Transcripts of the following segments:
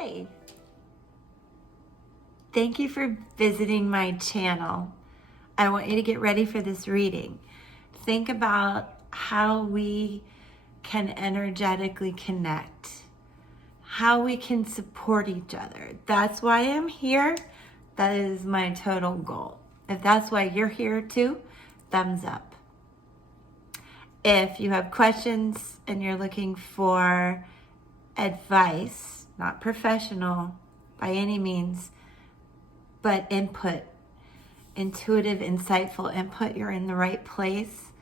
Hi. Thank you for visiting my channel. I want you to get ready for this reading. Think about how we can energetically connect, how we can support each other. That's why I'm here. That is my total goal. If that's why you're here too, thumbs up. If you have questions and you're looking for advice, not professional by any means, but input, intuitive, insightful input, you're in the right place.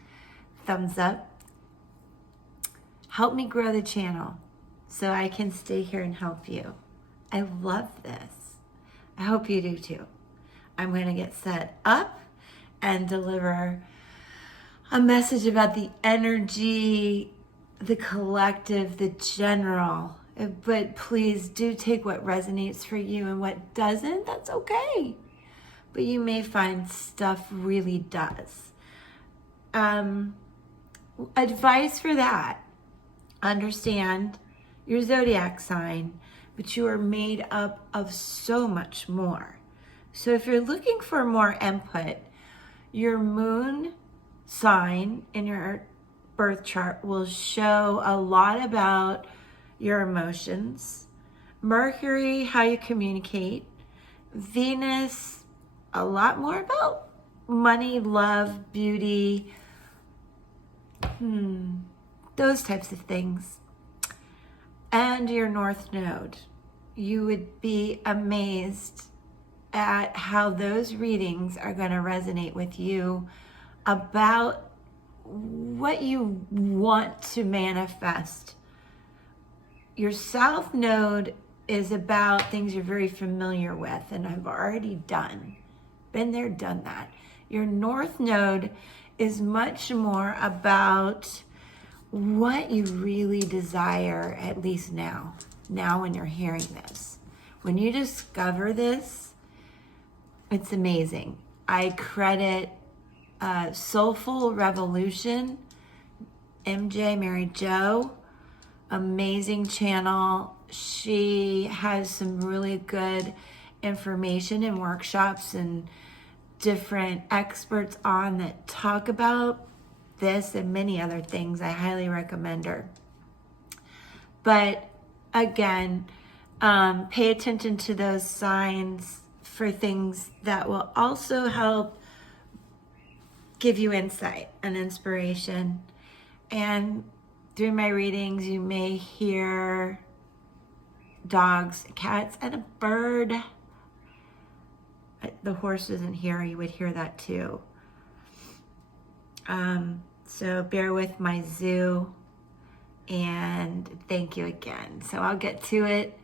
Thumbs up. Help me grow the channel so I can stay here and help you. I love this. I hope you do too. I'm going to get set up and deliver a message about the energy, the collective, the general. But please do take what resonates for you, and what doesn't, that's okay. But you may find stuff really does. Advice for that: understand your zodiac sign, but you are made up of so much more. So if you're looking for more input, your moon sign in your birth chart will show a lot about your emotions. Mercury, how you communicate. Venus, a lot more about money, love, beauty, those types of things. And your North Node. You would be amazed at how those readings are going to resonate with you about what you want to manifest. Your South Node is about things you're very familiar with and have already done. Been there, done that. Your North Node is much more about what you really desire, at least now when you're hearing this. When you discover this, it's amazing. I credit Soulful Revolution, MJ, Mary Jo, amazing channel. She has some really good information and workshops and different experts on that talk about this and many other things. I highly recommend her. But again, pay attention to those signs for things that will also help give you insight and inspiration. And through my readings, you may hear dogs, cats, and a bird. The horse isn't here, you would hear that too. So bear with my zoo, and thank you again. So I'll get to it.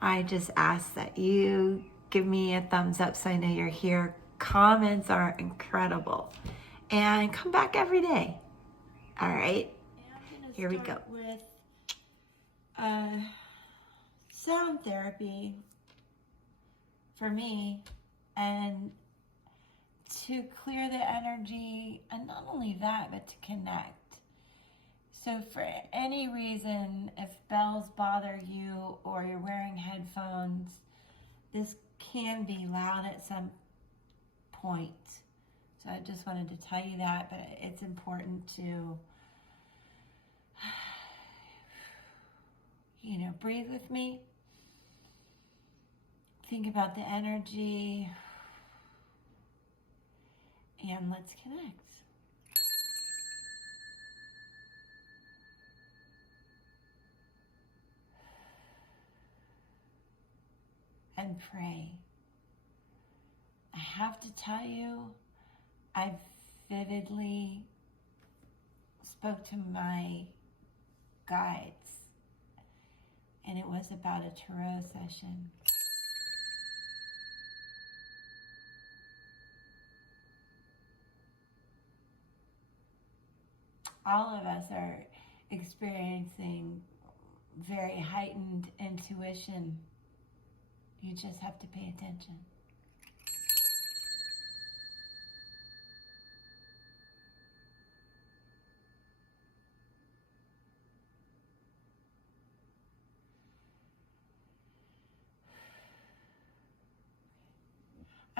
I just ask that you give me a thumbs up so I know you're here. Comments are incredible. And come back every day. All right, here we go. With sound therapy for me, and to clear the energy, and not only that, but to connect. So for any reason, if bells bother you or you're wearing headphones, this can be loud at some point. So I just wanted to tell you that, but it's important to, breathe with me. Think about the energy, and let's connect. And pray. I have to tell you, I vividly spoke to my guides, and it was about a tarot session. All of us are experiencing very heightened intuition. You just have to pay attention.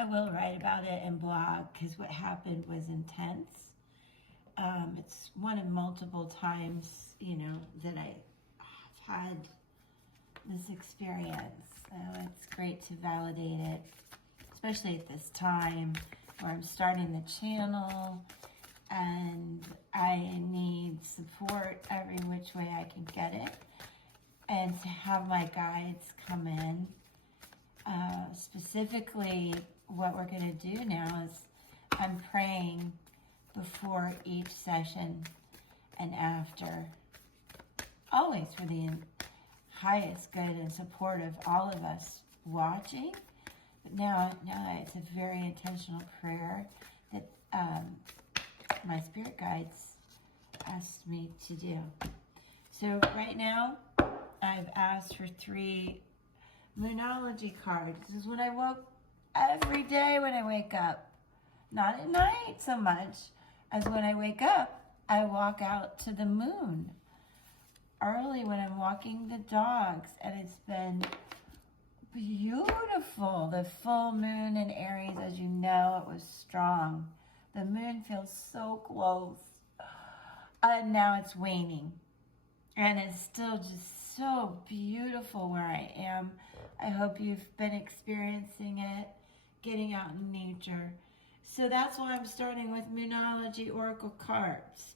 I will write about it and blog, because what happened was intense. It's one of multiple times, that I have had this experience. So it's great to validate it, especially at this time where I'm starting the channel and I need support every which way I can get it. And to have my guides come in, specifically what we're going to do now is I'm praying before each session and after, always for the highest good and support of all of us watching. But now it's a very intentional prayer that my spirit guides asked me to do. So right now, I've asked for 3 Moonology cards. This is when I woke every day when I wake up. Not at night so much as when I wake up, I walk out to the moon early when I'm walking the dogs, and it's been beautiful. The full moon in Aries, as you know, it was strong. The moon feels so close. And now it's waning. And it's still just so beautiful where I am. I hope you've been experiencing it, getting out in nature. So that's why I'm starting with Moonology Oracle cards.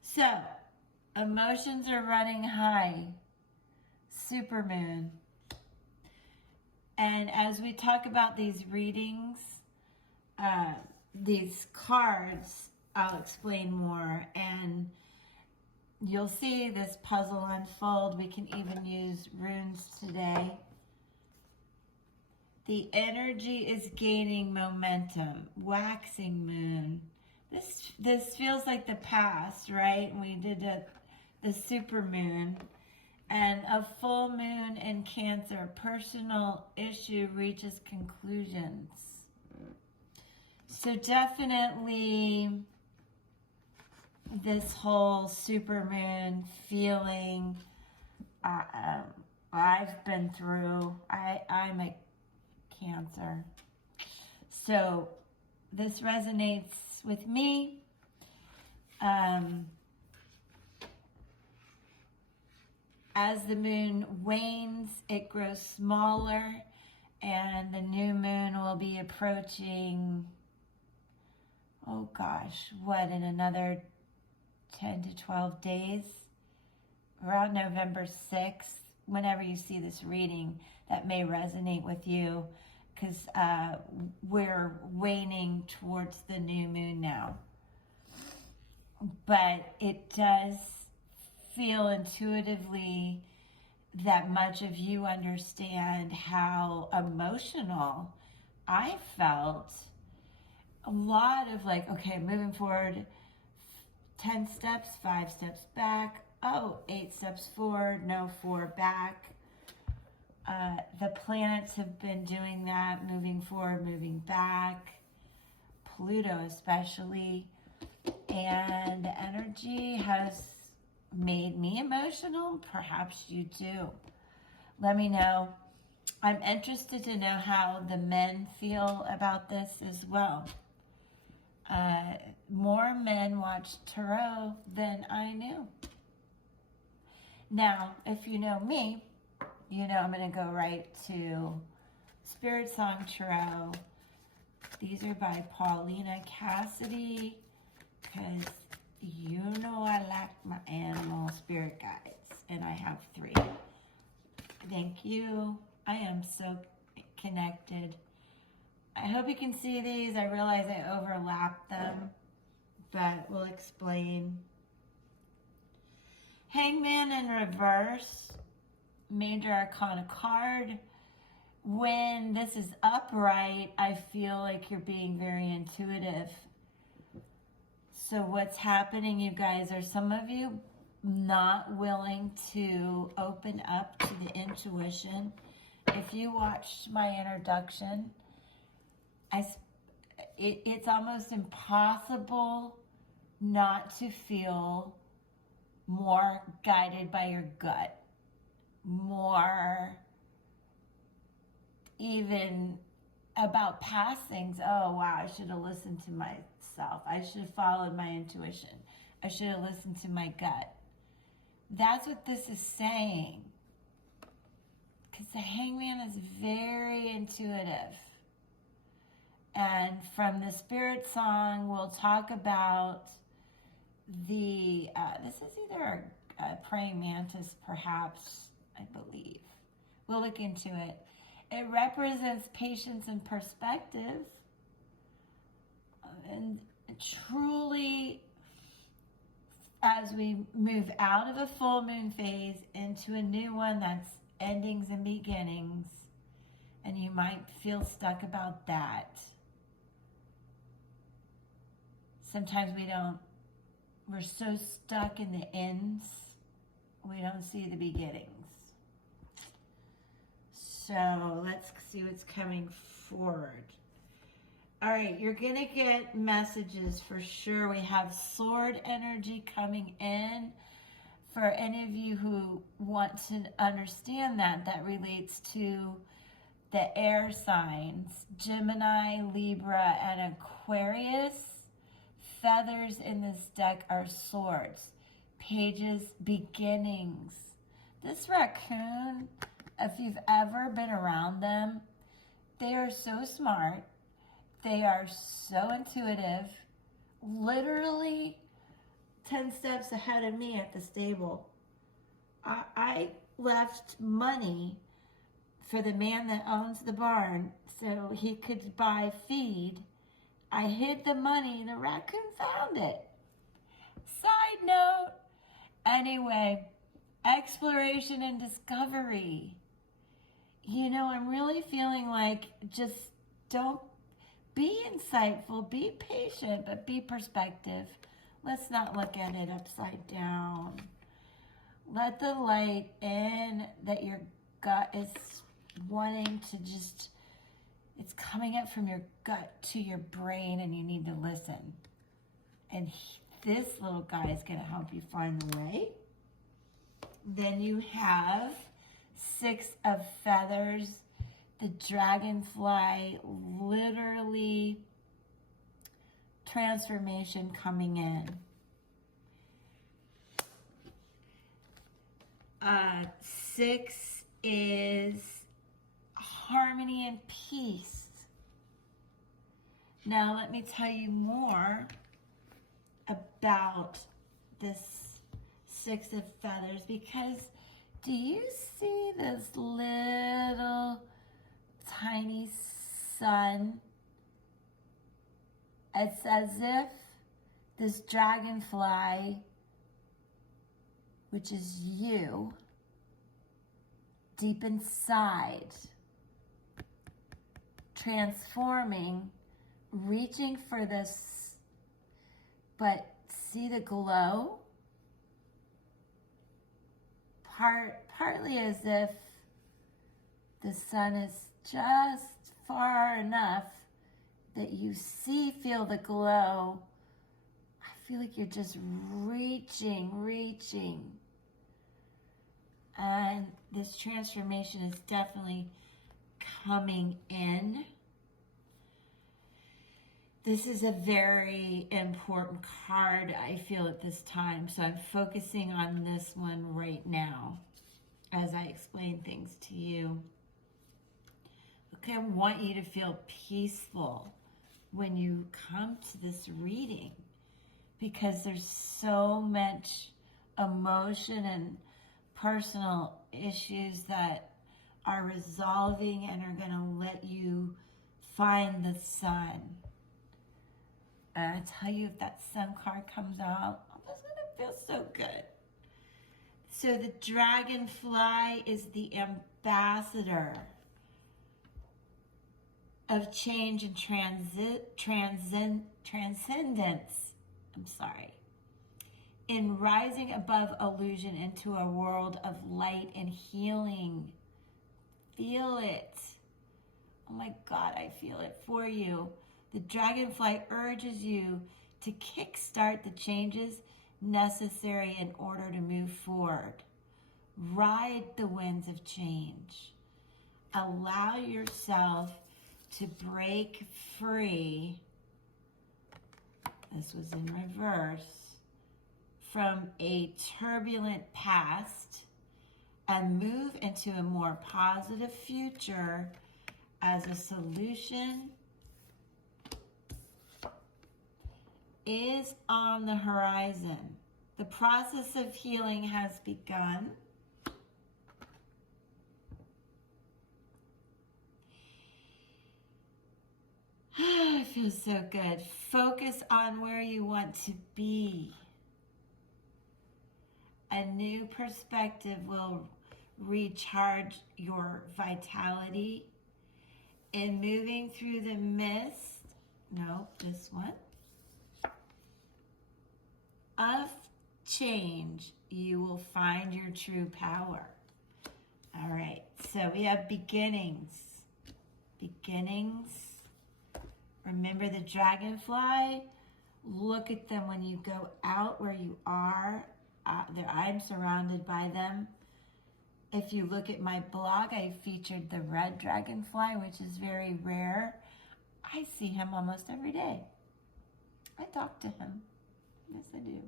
So, emotions are running high. Supermoon. And as we talk about these readings, these cards, I'll explain more. And you'll see this puzzle unfold. We can even use runes today. The energy is gaining momentum. Waxing moon. This feels like the past, right? We did the super moon. And a full moon in Cancer. Personal issue reaches conclusions. So definitely this whole supermoon feeling I've been through. I'm a Cancer. So this resonates with me. As the moon wanes, it grows smaller, and the new moon will be approaching, oh gosh, in another 10 to 12 days, around November 6th, whenever you see this reading, that may resonate with you, because we're waning towards the new moon now. But it does feel intuitively that much of you understand how emotional I felt. A lot of okay, moving forward, 10 steps, 5 steps back, 8 steps forward, no 4 back. The planets have been doing that, moving forward, moving back, Pluto especially, and the energy has made me emotional. Perhaps you too. Let me know. I'm interested to know how the men feel about this as well. More men watch tarot than I knew. Now, if you know me, you know I'm going to go right to Spiritsong Tarot. These are by Paulina Cassidy, because you know I like my animal spirit guides, and I have 3. Thank you. I am so connected. I hope you can see these. I realize I overlap them, but we'll explain. Hangman in reverse, Major Arcana card. When this is upright, I feel like you're being very intuitive. So what's happening, you guys, are some of you not willing to open up to the intuition. If you watched my introduction, it's almost impossible not to feel more guided by your gut, more even about past things. Oh, wow, I should have listened to myself. I should have followed my intuition. I should have listened to my gut. That's what this is saying. Because the Hangman is very intuitive. And from the Spiritsong, we'll talk about this is either a praying mantis, perhaps, I believe. We'll look into it. It represents patience and perspective. And truly, as we move out of a full moon phase into a new one that's endings and beginnings, and you might feel stuck about that. Sometimes we're so stuck in the ends, we don't see the beginnings. So let's see what's coming forward. All right, you're going to get messages for sure. We have sword energy coming in. For any of you who want to understand that relates to the air signs, Gemini, Libra, and Aquarius. Feathers in this deck are swords. Pages, beginnings. This raccoon, if you've ever been around them, they are so smart. They are so intuitive. Literally 10 steps ahead of me at the stable. I left money for the man that owns the barn so he could buy feed. I hid the money. The raccoon found it. Side note. Anyway, exploration and discovery. You know, I'm really feeling like just don't be insightful, be patient, but be perspective. Let's not look at it upside down. Let the light in that your gut is wanting to just, it's coming up from your gut to your brain and you need to listen. And this little guy is going to help you find the way. Then you have 6 of feathers. The dragonfly, literally transformation coming in. 6 is harmony and peace. Now let me tell you more about this 6 of feathers, because do you see this little tiny sun? It's as if this dragonfly, which is you, deep inside, transforming, reaching for this, but see the glow? Partly as if the sun is just far enough that you feel the glow. I feel like you're just reaching. And this transformation is definitely coming in. This is a very important card, I feel, at this time. So I'm focusing on this one right now as I explain things to you. Okay, I want you to feel peaceful when you come to this reading, because there's so much emotion and personal issues that are resolving and are going to let you find the sun. And I tell you, if that sun card comes out, I'm just going to feel so good. So the dragonfly is the ambassador of change and transcendence. In rising above illusion into a world of light and healing. Feel it. Oh my God, I feel it for you. The dragonfly urges you to kickstart the changes necessary in order to move forward. Ride the winds of change. allow yourself to break free. This was in reverse, from a turbulent past and move into a more positive future as a solution is on the horizon. The process of healing has begun. It feels so good. Focus on where you want to be. A new perspective will recharge your vitality. In moving through the mist, this one, of change, you will find your true power. All right, so we have beginnings. Beginnings. Remember the dragonfly? Look at them when you go out where you are. I'm surrounded by them. If you look at my blog, I featured the red dragonfly, which is very rare. I see him almost every day. I talk to him. Yes, I do.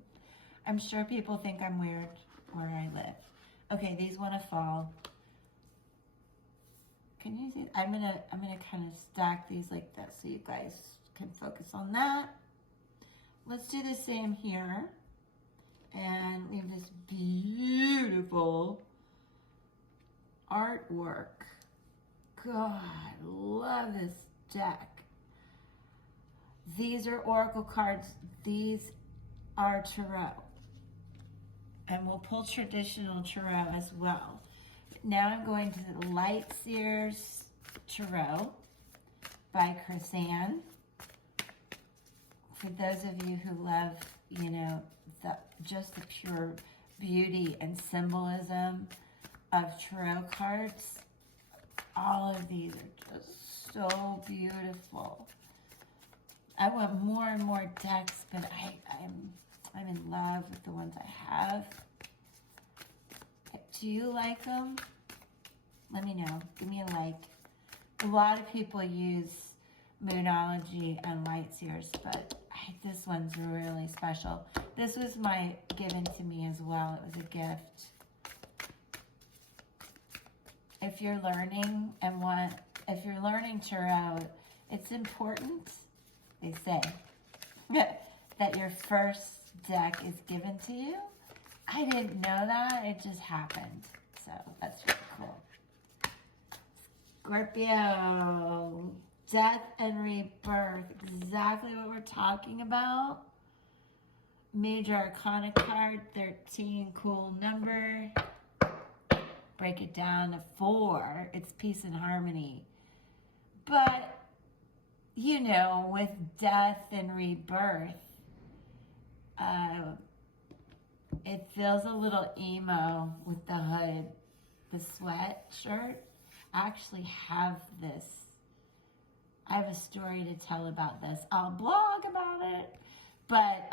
I'm sure people think I'm weird where I live. Okay, these want to fall. Can you see? I'm gonna kind of stack these like this so you guys can focus on that. Let's do the same here. And we have this beautiful artwork. God, love this deck. These are oracle cards. These are tarot. And we'll pull traditional tarot as well. Now I'm going to the Lightseers Tarot by Chrisanne. For those of you who love, just the pure beauty and symbolism of tarot cards, all of these are just so beautiful. I want more and more decks, but I'm in love with the ones I have. Do you like them? Let me know. Give me a like. A lot of people use Moonology and Lightseers, but this one's really special. This was given to me as well. It was a gift. If you're learning if you're learning tarot, it's important, they say, that your first deck is given to you. I didn't know that. It just happened. So that's really cool. Scorpio, death and rebirth. Exactly what we're talking about. Major Arcana card, 13, cool number. Break it down to 4. It's peace and harmony. But, with death and rebirth, it feels a little emo with the hood, the sweatshirt. I actually have this. I have a story to tell about this. I'll blog about it. But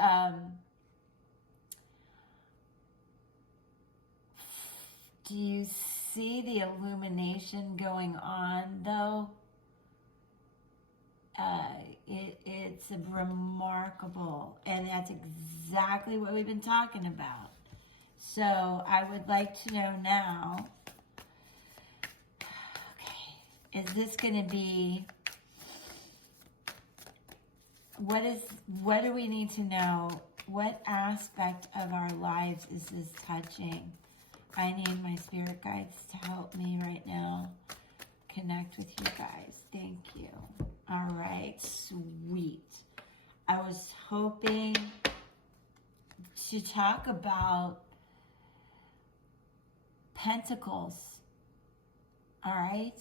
do you see the illumination going on, though? It's remarkable, and that's exactly what we've been talking about. So I would like to know now, okay, is this going to be, what do we need to know? What aspect of our lives is this touching? I need my spirit guides to help me right now connect with you guys. Thank you. All right, sweet. I was hoping to talk about Pentacles. All right,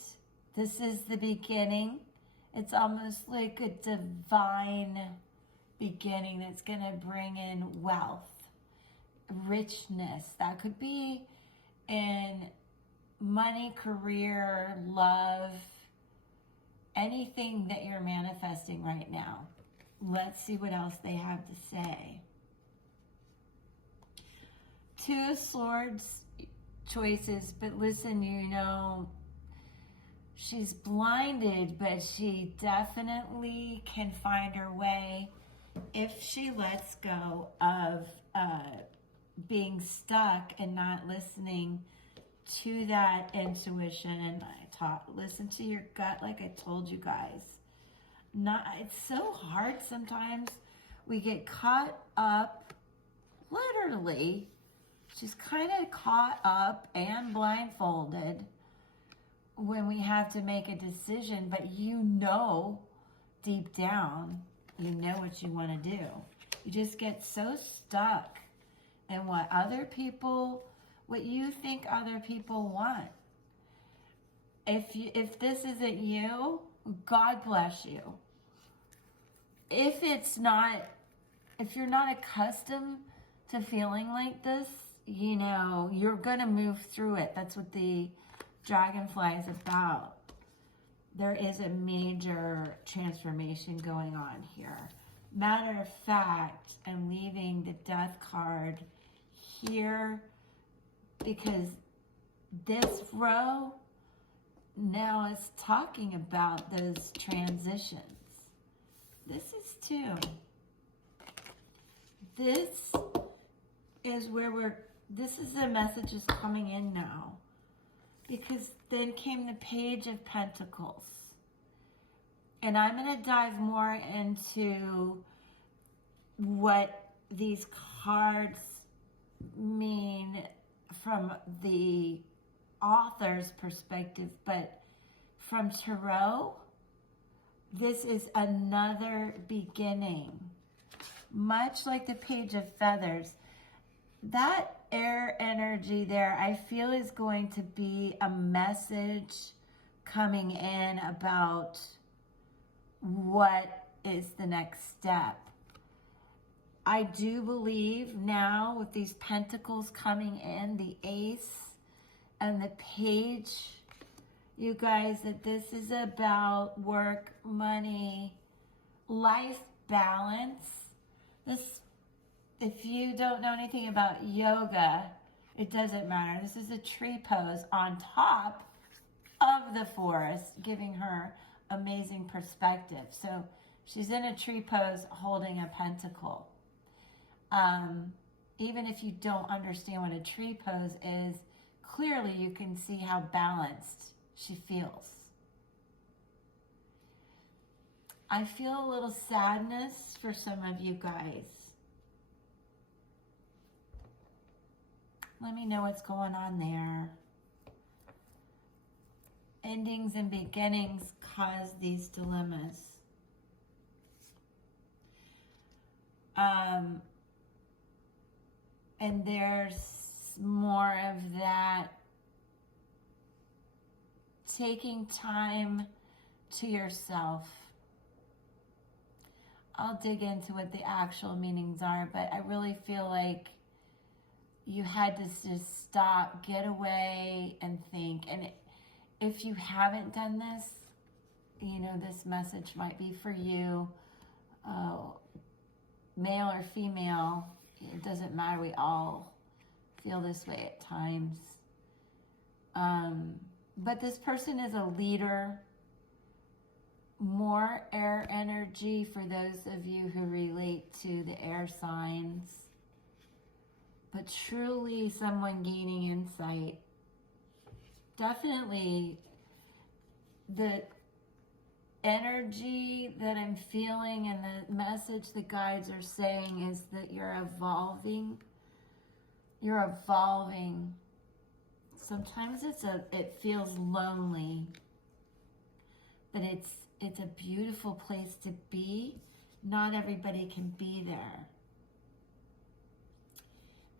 this is the beginning. It's almost like a divine beginning that's going to bring in wealth, richness. That could be in money, career, love, anything that you're manifesting right now. Let's see what else they have to say. 2 of Swords choices, but listen, she's blinded, but she definitely can find her way if she lets go of being stuck and not listening to that intuition. Listen to your gut, like I told you guys. It's so hard sometimes. We get caught up, literally, just kind of caught up and blindfolded when we have to make a decision, but deep down, you know what you want to do. You just get so stuck in what you think other people want. If this isn't you, God bless you. If you're not accustomed to feeling like this, you're gonna move through it. That's what the dragonfly is about. There is a major transformation going on here. Matter of fact, I'm leaving the death card here because this row now is talking about those transitions. This is two. This is the message is coming in now. Because then came the Page of Pentacles. And I'm going to dive more into what these cards mean from the author's perspective. But from Tarot, this is another beginning. Much like the Page of Feathers. That air energy there, I feel, is going to be a message coming in about what is the next step. I do believe now with these pentacles coming in, the Ace and the Page, you guys, that this is about work, money, life balance. If you don't know anything about yoga, it doesn't matter. This is a tree pose on top of the forest, giving her amazing perspective. So she's in a tree pose holding a pentacle. Even if you don't understand what a tree pose is, clearly you can see how balanced she feels. I feel a little sadness for some of you guys. Let me know what's going on there. Endings and beginnings cause these dilemmas. And there's more of that taking time to yourself. I'll dig into what the actual meanings are, but I really feel like you had to just stop, get away, and think. And if you haven't done this, this message might be for you, male or female. It doesn't matter. We all feel this way at times. But this person is a leader. More air energy for those of you who relate to the air signs. But truly someone gaining insight. Definitely the energy that I'm feeling and the message the guides are saying is that you're evolving. You're evolving. Sometimes it feels lonely, but it's a beautiful place to be. Not everybody can be there.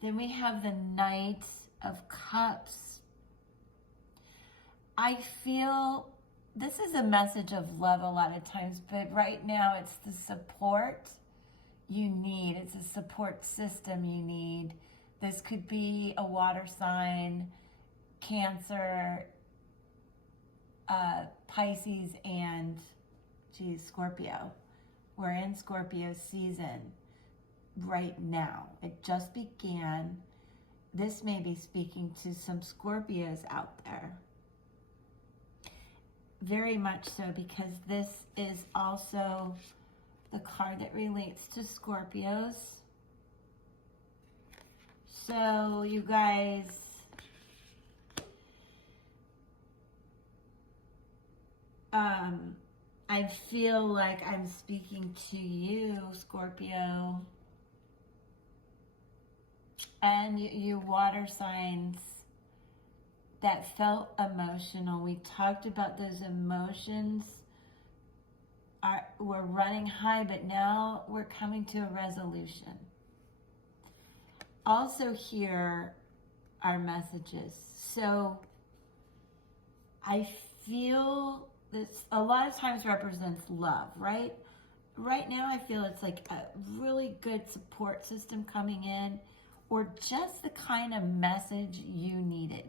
Then we have the Knight of Cups. I feel this is a message of love a lot of times, but right now it's the support you need. It's a support system you need. This could be a water sign, Cancer, Pisces, and Scorpio. We're in Scorpio season right now. It just began. This may be speaking to some Scorpios out there. very much so, because this is also the card that relates to Scorpios. So you guys, I feel like I'm speaking to you, Scorpio, and you water signs that felt emotional. We talked about those emotions were running high, but now we're coming to a resolution. Also here are messages. So I feel this a lot of times represents love, right? Right now I feel it's like a really good support system coming in, or just the kind of message you needed.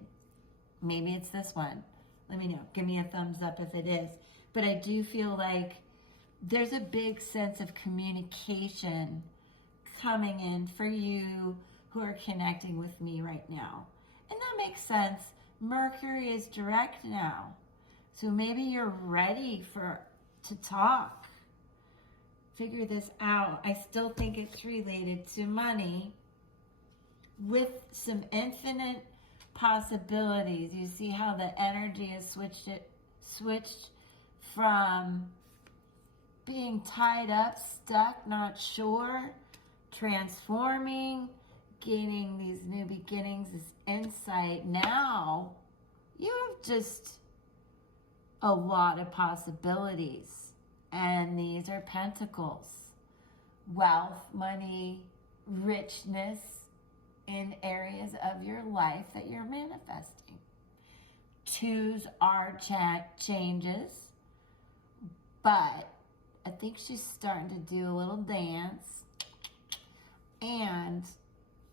Maybe it's this one. Let me know. Give me a thumbs up if it is. But I do feel like there's a big sense of communication coming in for you who are connecting with me right now. And that makes sense. Mercury is direct now. So maybe you're ready to talk. Figure this out. I still think it's related to money with some infinite possibilities. You see how the energy has switched from being tied up, stuck, not sure, transforming, gaining these new beginnings, this insight. Now you have just a lot of possibilities, and these are pentacles: wealth, money, richness in areas of your life that you're manifesting. Twos are changes, but I think she's starting to do a little dance, and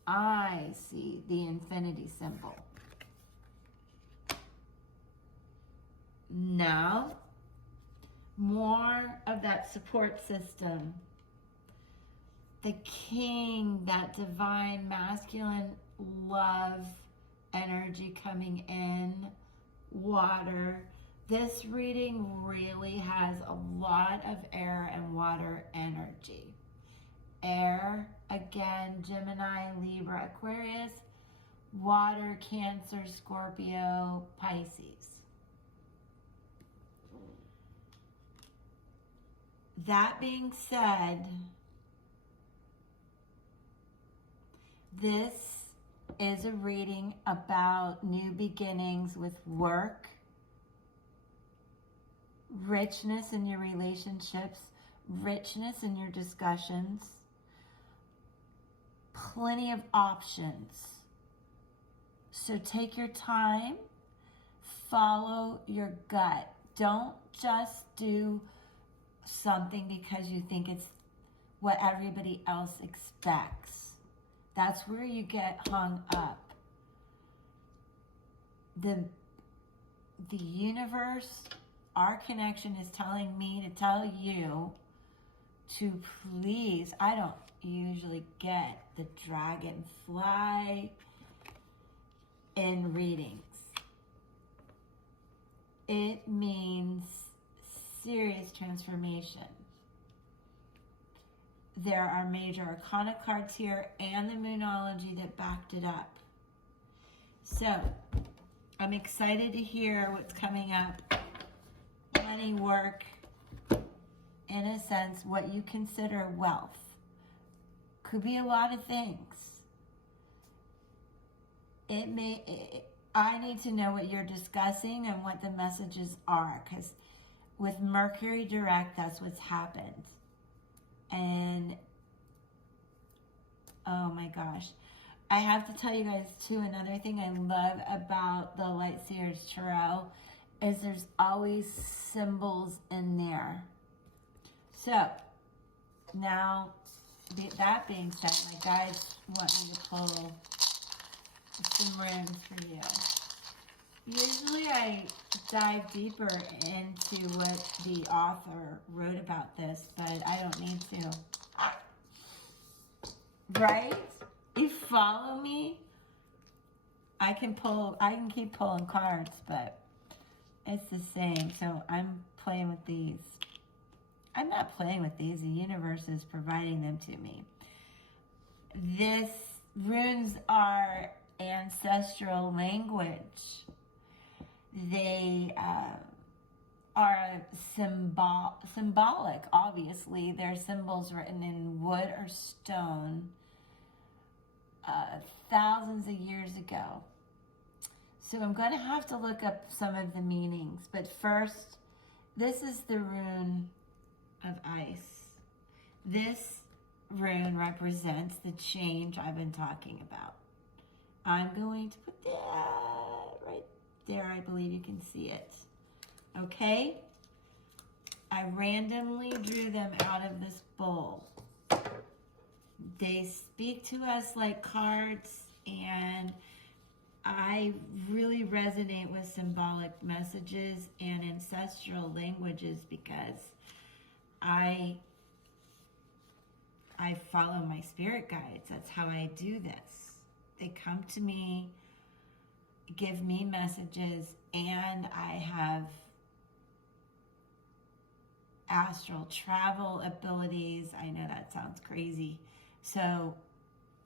I see the infinity symbol. Now, more of that support system. The king, that divine masculine love energy coming in, water. This reading really has a lot of air and water energy. Air, again, Gemini, Libra, Aquarius. Water, Cancer, Scorpio, Pisces. That being said, this is a reading about new beginnings with work, richness in your relationships, richness in your discussions, plenty of options. So take your time, follow your gut. Don't just do something because you think it's what everybody else expects. That's where you get hung up. The universe, our connection is telling me to tell you to please, I don't usually get the dragonfly in readings. It means serious transformation. There are major arcana cards here and the Moonology that backed it up. So, I'm excited to hear what's coming up. Money, work, in a sense, what you consider wealth. Could be a lot of things. I need to know what you're discussing and what the messages are, because with Mercury direct, that's what's happened. And oh my gosh, I have to tell you guys too, another thing I love about the Lightseers Tarot is there's always symbols in there. So now, that being said, my guides want me to pull some runes for you. Usually I dive deeper into what the author wrote about this, but I don't need to. Right? You follow me? I can keep pulling cards, but It's the same. So I'm playing with these. I'm not playing with these. The universe is providing them to me. This runes are ancestral language. They are symbolic, obviously. They're symbols written in wood or stone thousands of years ago. So I'm going to have to look up some of the meanings. But first, this is the rune of ice. This rune represents the change I've been talking about. I'm going to put that right there. I believe you can see it. Okay? I randomly drew them out of this bowl. They speak to us like cards, and I really resonate with symbolic messages and ancestral languages because I follow my spirit guides. That's how I do this. They come to me, give me messages, and I have astral travel abilities. I know that sounds crazy. So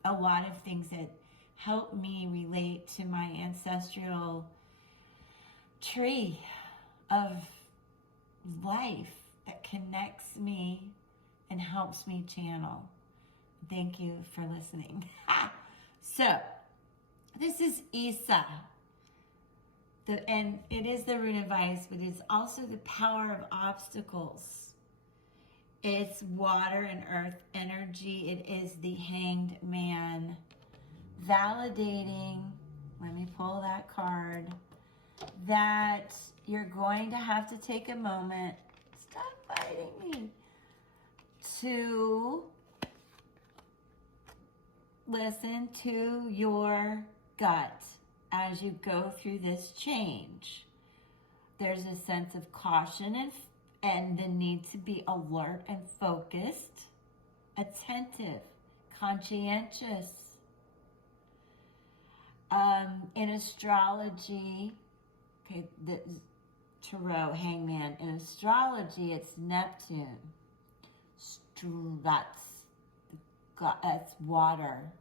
a lot of things that help me relate to my ancestral tree of life that connects me and helps me channel. Thank you for listening. So, this is Isa. And it is the rune of ice, but it's also the power of obstacles. It's water and earth energy. It is the hanged man. Validating, let me pull that card, that you're going to have to take a moment, stop biting me, to listen to your gut as you go through this change. There's a sense of caution and the need to be alert and focused, attentive, conscientious. In astrology, okay, the tarot, hangman, in astrology, it's Neptune. That's God, that's water,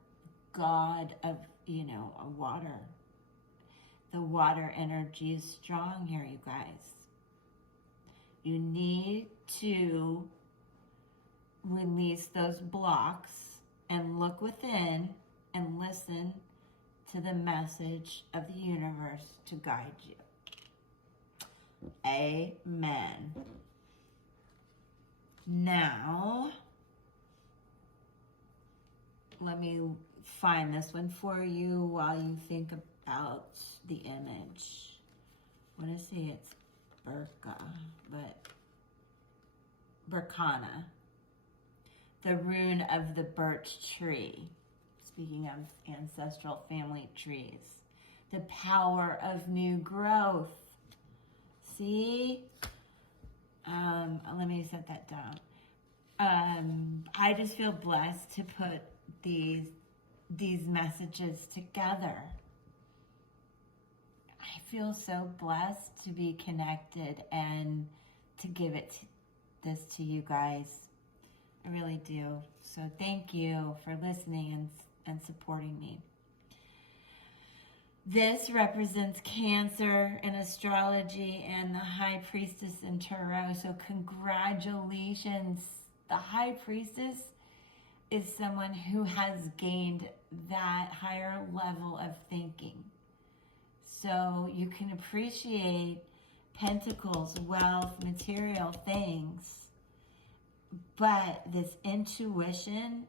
god of, water. The water energy is strong here, you guys. You need to release those blocks and look within and listen to the message of the universe to guide you. Amen. Now, let me find this one for you while you think about the image. I want to say it's Berkana, the rune of the birch tree. Speaking of ancestral family trees, the power of new growth. See? Let me set that down. I just feel blessed to put these messages together. I feel so blessed to be connected and to give this to you guys. I really do. So thank you for listening and supporting me. This represents Cancer in astrology and the High Priestess in Tarot. So congratulations. The High Priestess is someone who has gained that higher level of thinking. So you can appreciate pentacles, wealth, material things. But this intuition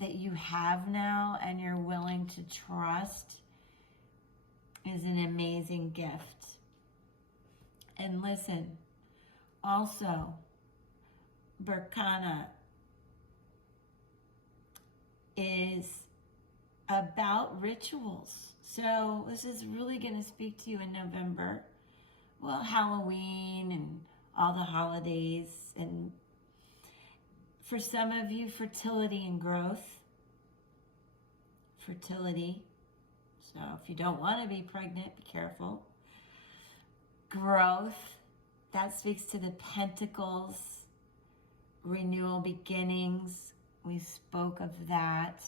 that you have now and you're willing to trust is an amazing gift. And listen, also, Berkana is about rituals. So this is really going to speak to you in November. Well, Halloween and all the holidays, and for some of you, fertility and growth. Fertility. So if you don't want to be pregnant, be careful. growth. That speaks to the pentacles, renewal, beginnings. We spoke of that.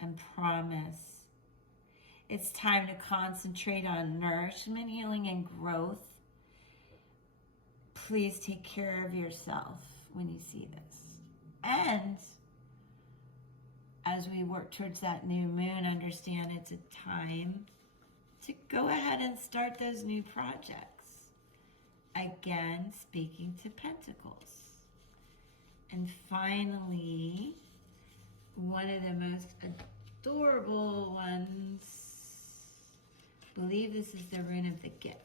And promise. It's time to concentrate on nourishment, healing, and growth. Please take care of yourself when you see this. And as we work towards that new moon, understand it's a time to go ahead and start those new projects. Again, speaking to Pentacles. And finally, one of the most adorable ones, I believe this is the rune of the gift.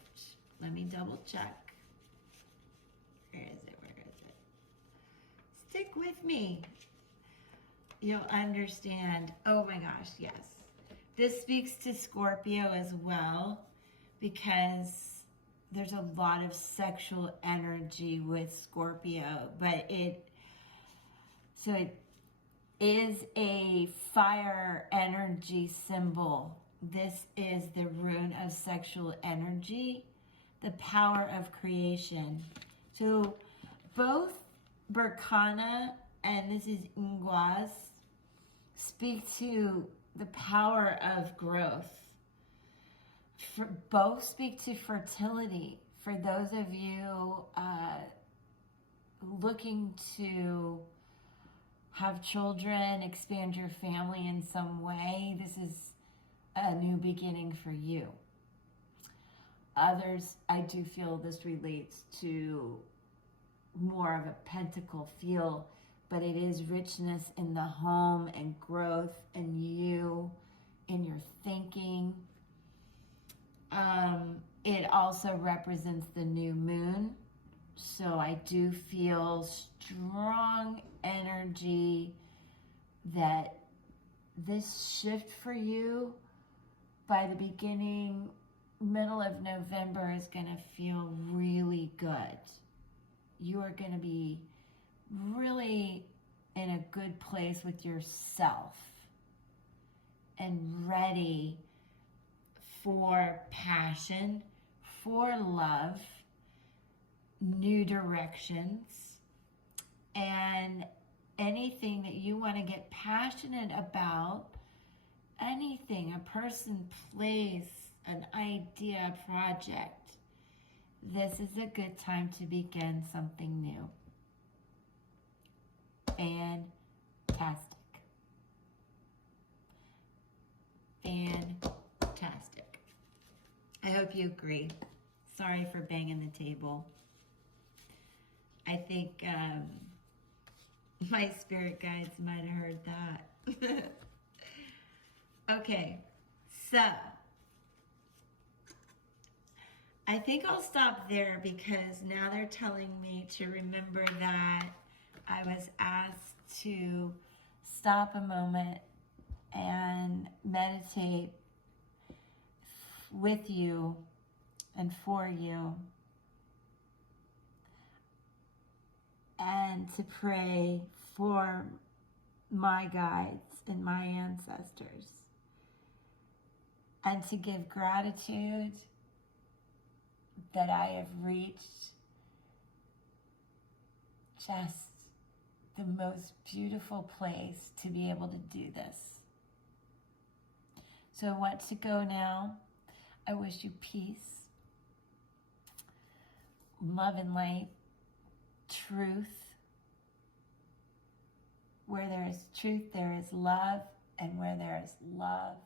Let me double check. Where is it? Where is it? Stick with me. You'll understand. Oh my gosh, yes. This speaks to Scorpio as well, because there's a lot of sexual energy with Scorpio, but it is a fire energy symbol. This is the rune of sexual energy, the power of creation. So both Berkana and this is Ingwas speak to the power of growth. Both speak to fertility. For those of you looking to have children, expand your family in some way, this is a new beginning for you. Others, I do feel this relates to more of a pentacle feel, but it is richness in the home and growth and you in your thinking. It also represents the new moon. So I do feel strong energy that this shift for you by the beginning, middle of November is going to feel really good. You are going to be really in a good place with yourself and ready for passion, for love, new directions, and anything that you want to get passionate about, anything, a person, place, an idea, project. This is a good time to begin something new. Fantastic. Fantastic. I hope you agree. Sorry for banging the table. I think my spirit guides might have heard that. Okay, so I think I'll stop there because now they're telling me to remember that I was asked to stop a moment and meditate with you and for you, and to pray for my guides and my ancestors, and to give gratitude that I have reached just the most beautiful place to be able to do this. So I want to go now. I wish you peace, love and light, truth. Where there is truth, there is love, and where there is love,